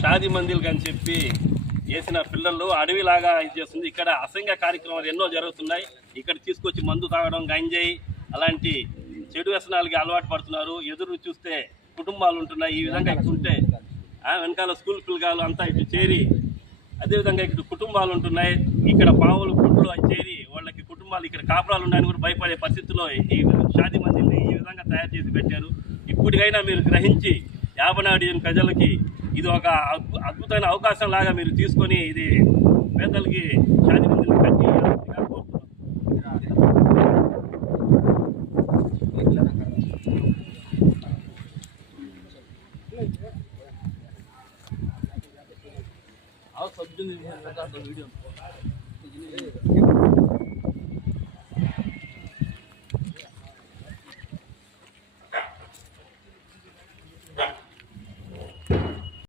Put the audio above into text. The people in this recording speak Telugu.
షాదీ మందిల్ అని చెప్పి వేసిన పిల్లలు అడవిలాగా ఇది చేస్తుంది. ఇక్కడ అసంఖ్య కార్యక్రమాలు ఎన్నో జరుగుతున్నాయి. ఇక్కడ తీసుకొచ్చి మందు తాగడం, గంజాయి అలాంటి చెడు వ్యసనాలకి అలవాటు పడుతున్నారు. ఎదురు చూస్తే కుటుంబాలు ఉంటున్నాయి. ఈ విధంగా ఇక్కడ ఉంటే వెనకాల స్కూల్ పిల్లగాలు అంతా ఇటు చేరి అదేవిధంగా ఇక్కడ కుటుంబాలు ఉంటున్నాయి. ఇక్కడ పావులు గుడ్లు అవి చేరి వాళ్ళకి కుటుంబాలు ఇక్కడ కాపురాలు ఉన్నాయని కూడా భయపడే పరిస్థితుల్లో ఈ షాదీ మందిని ఈ విధంగా తయారు చేసి పెట్టారు. ఇప్పటికైనా మీరు గ్రహించి యాభనాడు డివిజన్ ప్రజలకి ఇది ఒక అద్భుతమైన అవకాశం లాగా మీరు తీసుకొని ఇది పేదలకి షాదీ మందిని కట్టి వీడియో